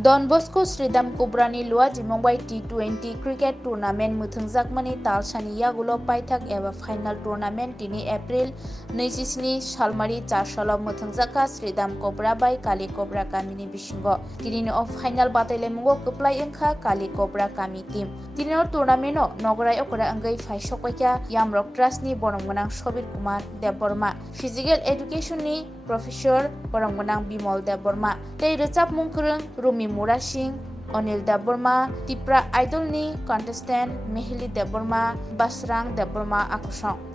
Don Bosco Sridham Kubrani Lua Jimongbai T20 Cricket Tournament Muthungjakmani Talsani Yagulo Paithak eba Final Tournament tini April 27 Salmari 4 salo Muthungjaka Sridham Cobra by Kali Cobra Kamini Bishingo tini of Final Batailemungo Kuplai Engkha Kali Cobra Kami team tini tournament o Nogorai Okura Angai Faisokwaika Yamrok Trust ni Borongmanang Shobir Kumar Deborma Physical Education ni Professor Borongmanang Bimol Deborma tei recap mungkurung Rumi Mura Singh Onil Deborma Tipra Idol ni contestant Mehili Deborma Basrang Deborma akusong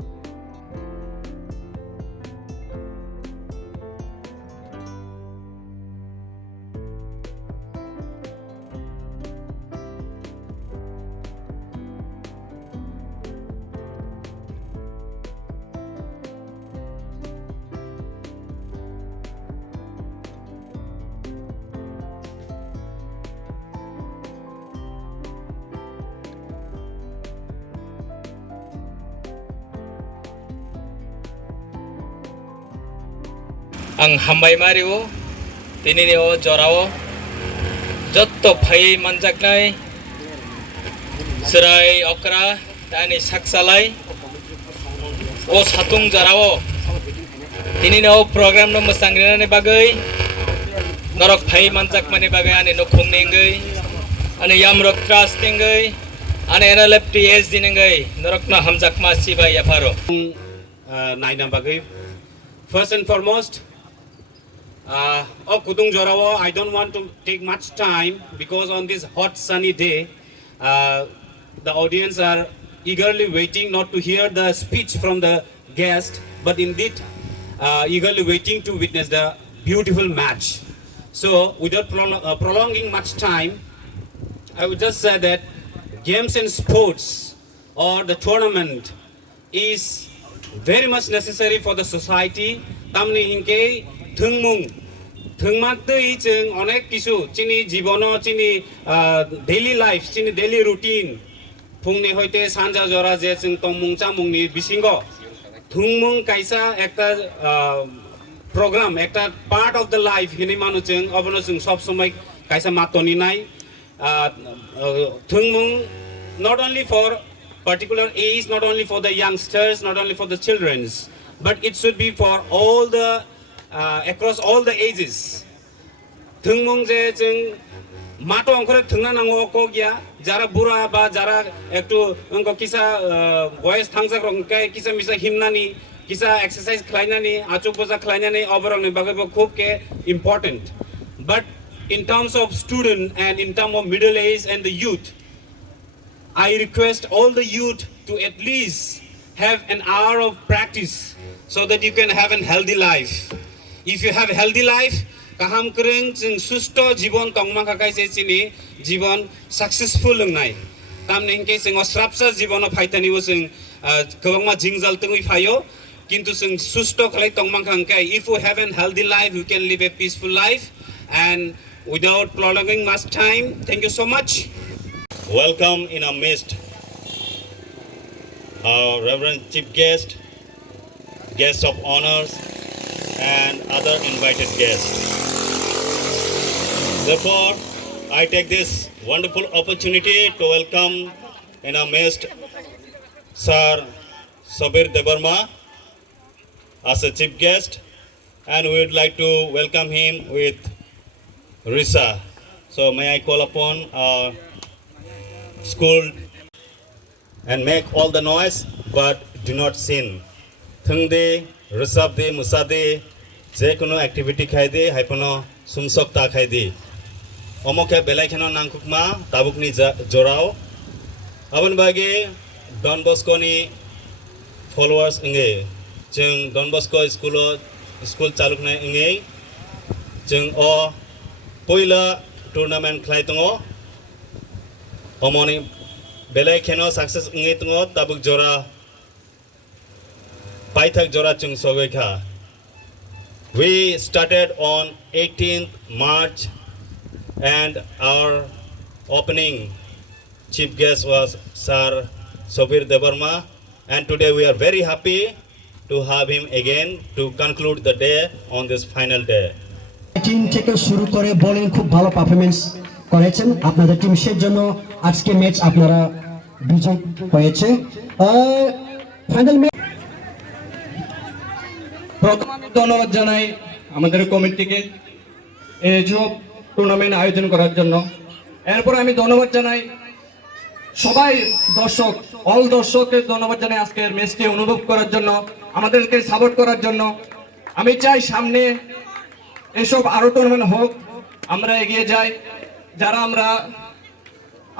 ang hambay mariwo tininiwo jorawo jotto phai manjaknai serai okra tani saksalai o satung jorawo tininiwo program no musangrina bagai norok phai manjakmani bagai ani nokhung nengai ani yamrok trust nengai ani NLFTS dinengai norok na hamjakma siba yafaro naina bagai. First and foremost, Kudung Jorawo, I don't want to take much time because on this hot sunny day, the audience are eagerly waiting not to hear the speech from the guest, but indeed eagerly waiting to witness the beautiful match. So without prolonging much time, I would just say that games and sports or the tournament is very much necessary for the society. Tamni hinke thungmung thungmatei cheng onek kisu chini jibono chini daily life chini daily routine phungni hoite sanja jora je cheng tongmung chamung ni bisingo thungmung kaisa ekta program ekta part of the life hini manu cheng abono cheng sob somai kaisa matoni nai thungmung not only for particular age, not only for the youngsters, not only for the childrens, but it should be for all the across all the ages. Thungmung je jeng mato angkore thungna nango ko gya jara bura ba jara ektu angko kisa voice thangsa krong kai kisa misa himnani kisa exercise khlainani achuk boja khlainani oborong ni bagai bo khub ke important. But in terms of student and in terms of middle age and the youth, I request all the youth to at least have an hour of practice so that you can have a healthy life. If you have a healthy life, kaham kering jeng susto jibon tongma kakai se chini jibon successful ngai. Tam nengke jeng osrapsa jibon o phaitani wo jeng kobangma jingjal tungui phayo kintu jeng susto khalai tongma kangkai. If you have a healthy life, you can live a peaceful life. And without prolonging much time, thank you so much. Welcome in our midst our Reverend Chief Guest, guests of honors, and other invited guests. Therefore, I take this wonderful opportunity to welcome in our midst Sir Sobir Deborma as a chief guest, and we would like to welcome him with Risa. So may I call upon our school and make all the noise but do not sin. Thungde, Rusabde, Musade, Jekono activity khaide, Hypono, Sumsok ta khaide. Omoke Belakano Nankukma, Tabukni Jorao. Aban Bage, Don Bosco ni followers inge. Jung Don Bosco school Chalukna inge. Jung o Poila tournament Klaitongo. Omoni belai keno success ngi tungo tabuk jora paithak jora chung sogeka. We started on 18th March and our opening chief guest was Sir Sobir Deborma, and today we are very happy to have him again to conclude the day on this final day. Team থেকে শুরু করে bowling খুব ভালো performance করেছেন আপনাদের team, জন্য আজকে match আপনারা বিজয় হয়েছে। ফাইনাল ম্যাচ প্রথমে আমি ধন্যবাদ জানাই আমাদের কমিটিকে এই সব টুর্নামেন্ট আয়োজন করার জন্য। এরপর আমি ধন্যবাদ জানাই সবাই দর্শক, অল দর্শককে ধন্যবাদ জানাই আজকের ম্যাচকে অনুভব করার জন্য, আমাদেরকে সাপোর্ট করার জন্য। আমি চাই সামনে এসব আরো টুর্নামেন্ট হোক, আমরা এগিয়ে যাই, যারা আমরা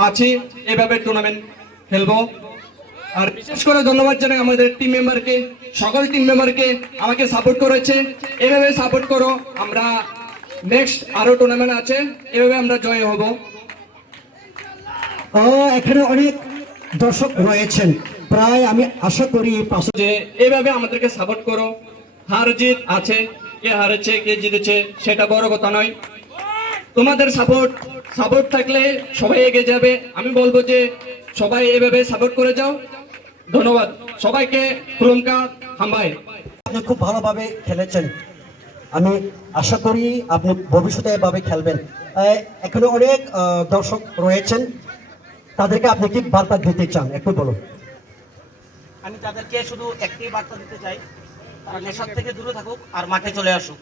আছি এভাবে টুর্নামেন্ট খেলবো। আর বিশেষ করে ধন্যবাদ জানাই আমাদের টিম মেম্বারকে, সকল টিম মেম্বারকে আমাকে সাপোর্ট করেছে। এভাবে সাপোর্ট করো, আমরা নেক্সট আরো টুর্নামেন্ট আছে, এভাবে আমরা জয় হব। এখানে অনেক দর্শক রয়েছেন, প্রায় আমি আশা করি যে এভাবে আমাদেরকে সাপোর্ট করো। হার জিত আছে, কে হারেছে কে জিতেছে সেটা বড় কথা নয়, তোমাদের সাপোর্ট থাকলে সবাই এগিয়ে যাবে। আমি বলবো যে সবাই এভাবে সাপোর্ট করে যাও। ধন্যবাদ সবাইকে। খুলুমকা হামবাই। আপনি খুব ভালোভাবে খেলেছেন, আমি আশা করি আপনি ভবিষ্যতে এভাবে খেলবেন। এখানে অনেক দর্শক রয়েছেন, তাদেরকে আপনি কি বার্তা দিতে চান একটু বলুন। আমি তাদেরকে শুধু একটি বার্তা দিতে চাই, তারা নেশার থেকে দূরে থাকুক আর মাঠে চলে আসুক।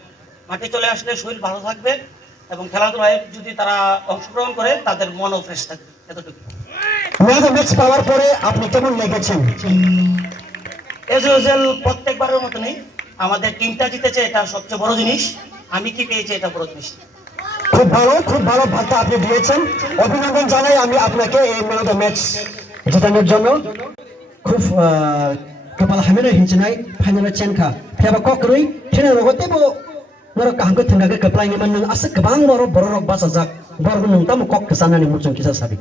মাঠে চলে আসলে শরীর ভালো থাকবে এবং খেলাধুলায় যদি তারা অংশগ্রহণ করে তাদের মনও ফ্রেশ থাকবে। এতটুকু। ম্যাচ পাওয়ার পরে আপনি কেমন লেগেছেন? এজ ইউজুয়াল প্রত্যেকবারের মতনই আমাদের টিমটা জিতেছে, এটা সবচেয়ে বড় জিনিস। আমি কি পেয়েছি এটা বড় জিনিস। খুব ভালো বার্তা আপনি দিয়েছেন, অভিনন্দন জানাই আমি আপনাকে এই ম্যান অফ দ্য ম্যাচ জেতানোর জন্য। খুব kepala hamil hincinai final chenka pheba kokrui thina rogote bo noro kahangko thenga ke plai ni man asa kabang moro borok basa jak borok nung tam kok kesana ni mucung kisah sabi.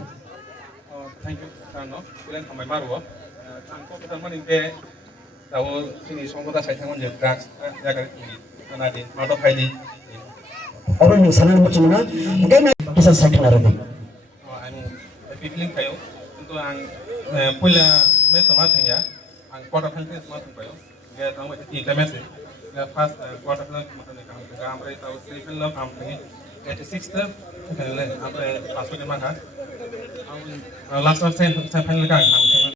Thank you, Tano. Kulen kamai maru. Tangko kita mana ini tahu sini semua kita saya tengok je drugs ya kan ini mana di mana kali. Orang ni sana mucung na gana kisah sakit narade. Aku feeling kayo untuk ang pula mes sama tengya ang quarter final sama tengya. Gaya tahu macam ini macam ni. Gaya first quarter final macam ni kami tengah ambil tahu semi final kami tengah. 86th final ambil pas final mana. Last one semi final kami